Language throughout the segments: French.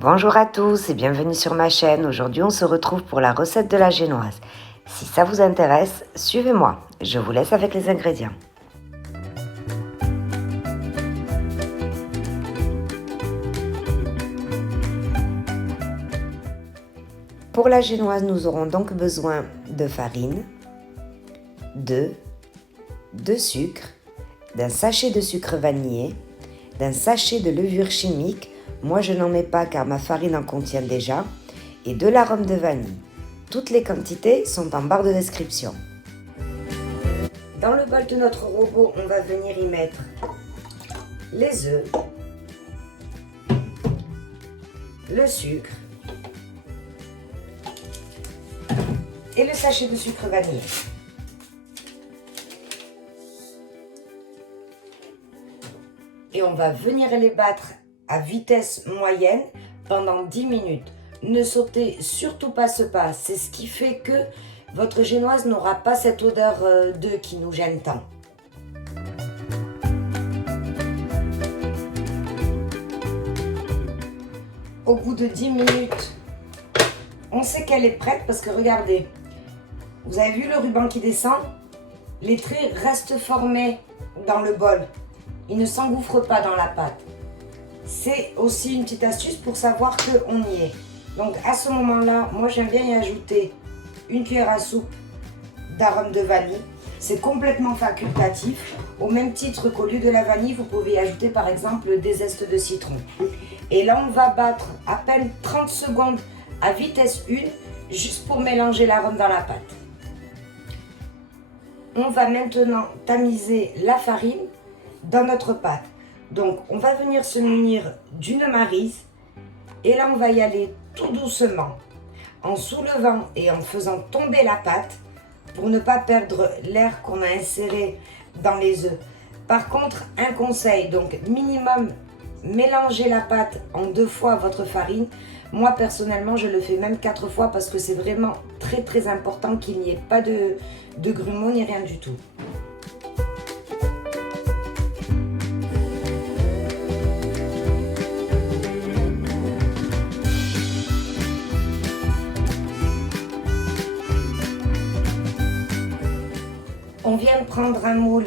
Bonjour à tous et bienvenue sur ma chaîne. Aujourd'hui on se retrouve pour la recette de la génoise. Si ça vous intéresse, suivez-moi. Je vous laisse avec les ingrédients. Pour la génoise, nous aurons donc besoin de farine, de sucre, d'un sachet de sucre vanillé, d'un sachet de levure chimique. Moi, je n'en mets pas car ma farine en contient déjà. Et de l'arôme de vanille. Toutes les quantités sont en barre de description. Dans le bol de notre robot, on va venir y mettre les œufs, le sucre et le sachet de sucre vanillé. Et on va venir les battre à vitesse moyenne pendant 10 minutes. Ne sautez surtout pas ce pas, c'est ce qui fait que votre génoise n'aura pas cette odeur d'œuf qui nous gêne tant. Au bout de 10 minutes, on sait qu'elle est prête parce que regardez, vous avez vu le ruban qui descend? Les traits restent formés dans le bol, ils ne s'engouffrent pas dans la pâte. C'est aussi une petite astuce pour savoir qu'on y est. Donc à ce moment-là, moi j'aime bien y ajouter une cuillère à soupe d'arôme de vanille. C'est complètement facultatif. Au même titre qu'au lieu de la vanille, vous pouvez y ajouter par exemple des zestes de citron. Et là, on va battre à peine 30 secondes à vitesse 1, juste pour mélanger l'arôme dans la pâte. On va maintenant tamiser la farine dans notre pâte. Donc, on va venir se munir d'une maryse et là, on va y aller tout doucement en soulevant et en faisant tomber la pâte pour ne pas perdre l'air qu'on a inséré dans les œufs. Par contre, un conseil, donc minimum, mélangez la pâte en 2 fois votre farine. Moi, personnellement, je le fais même 4 fois parce que c'est vraiment très important qu'il n'y ait pas de grumeaux ni rien du tout. On vient de prendre un moule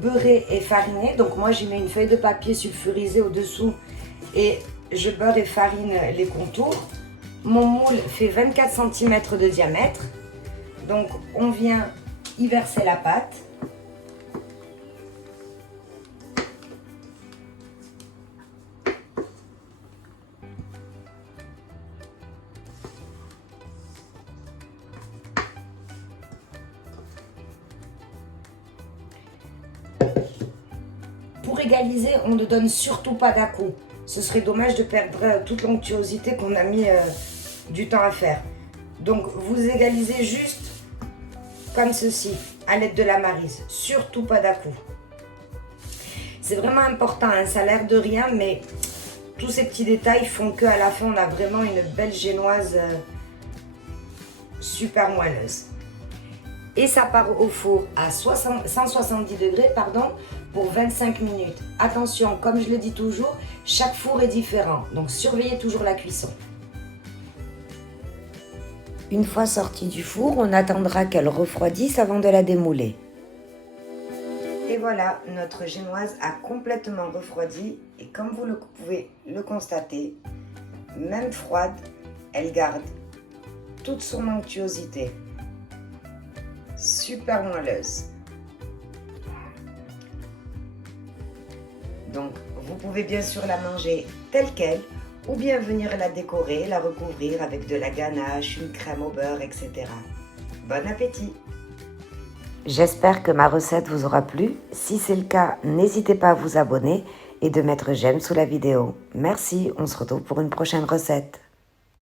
beurré et fariné. Donc moi, j'y mets une feuille de papier sulfurisé au-dessous et je beurre et farine les contours. Mon moule fait 24 cm de diamètre. Donc on vient y verser la pâte. Pour égaliser, on ne donne surtout pas d'à-coups. Ce serait dommage de perdre toute l'onctuosité qu'on a mis du temps à faire. Donc vous égalisez juste comme ceci, à l'aide de la maryse. Surtout pas d'à-coups. C'est vraiment important, hein, ça a l'air de rien, mais tous ces petits détails font qu'à la fin, on a vraiment une belle génoise super moelleuse. Et ça part au four à 170 degrés pour 25 minutes. Attention, comme je le dis toujours, chaque four est différent, donc surveillez toujours la cuisson. Une fois sortie du four, on attendra qu'elle refroidisse avant de la démouler. Et voilà, notre génoise a complètement refroidi et comme vous pouvez le constater, même froide, elle garde toute son onctuosité. Super moelleuse. Donc, vous pouvez bien sûr la manger telle qu'elle ou bien venir la décorer, la recouvrir avec de la ganache, une crème au beurre, etc. Bon appétit! J'espère que ma recette vous aura plu. Si c'est le cas, n'hésitez pas à vous abonner et de mettre j'aime sous la vidéo. Merci, on se retrouve pour une prochaine recette.